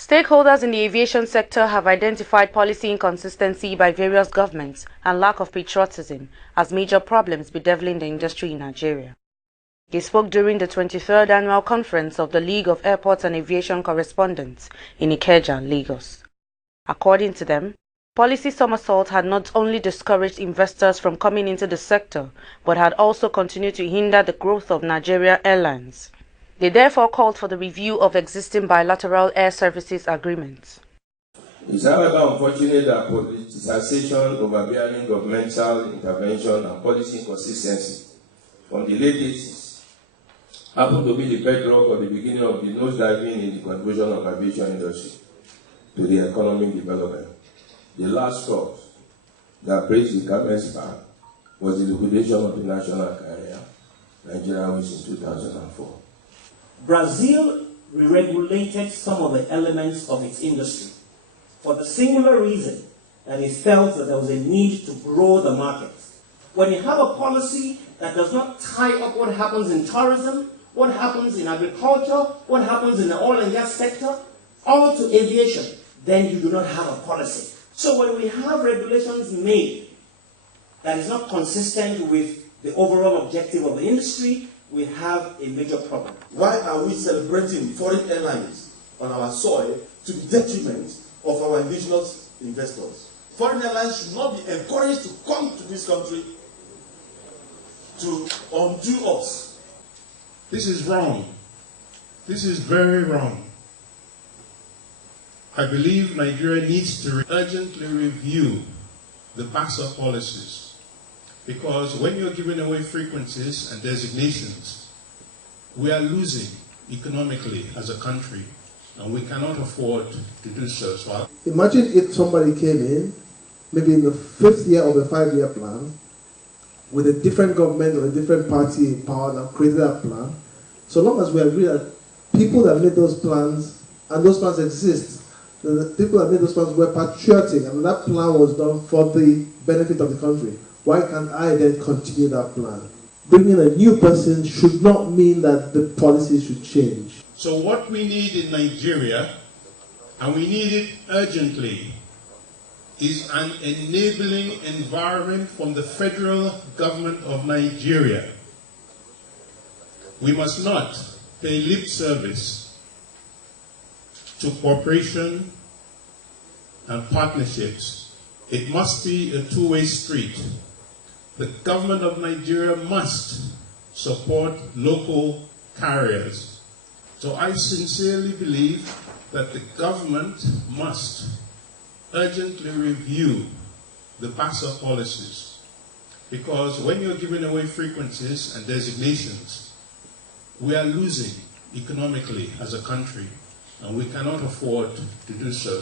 Stakeholders in the aviation sector have identified policy inconsistency by various governments and lack of patriotism as major problems bedeviling the industry in Nigeria. They spoke during the 23rd annual conference of the League of Airports and Aviation Correspondents in Ikeja, Lagos. According to them, policy somersault had not only discouraged investors from coming into the sector, but had also continued to hinder the growth of Nigeria Airlines. They therefore called for the review of existing bilateral air services agreements. It's however unfortunate that politicization, overbearing governmental intervention, and policy inconsistency from the late 80s happened to be the bedrock of the beginning of the nosediving in the contribution of aviation industry to the economic development. The last straw that breaks the camel's back was the liquidation of the national carrier, Nigeria Aviation, in 2004. Brazil re-regulated some of the elements of its industry for the singular reason that it felt that there was a need to grow the market. When you have a policy that does not tie up what happens in tourism, what happens in agriculture, what happens in the oil and gas sector, all to aviation, then you do not have a policy. So when we have regulations made that is not consistent with the overall objective of the industry, we have a major problem. Why are we celebrating foreign airlines on our soil to the detriment of our indigenous investors? Foreign airlines should not be encouraged to come to this country to undo us. This is wrong. This is very wrong. I believe Nigeria needs to urgently review the BASA policies. Because when you're giving away frequencies and designations, we are losing economically as a country, and we cannot afford to do so. Imagine if somebody came in, maybe in the 5th year of a 5-year plan, with a different government or a different party in power that created that plan. So long as we agree that people that made those plans, and those plans exist, the people that made those plans were patriotic, and that plan was done for the benefit of the country. Why can't I then continue that plan? Bringing a new person should not mean that the policy should change. So what we need in Nigeria, and we need it urgently, is an enabling environment from the federal government of Nigeria. We must not pay lip service to cooperation and partnerships. It must be a two-way street. The government of Nigeria must support local carriers. So I sincerely believe that the government must urgently review the BASA policies. Because when you're giving away frequencies and designations, we are losing economically as a country, and we cannot afford to do so.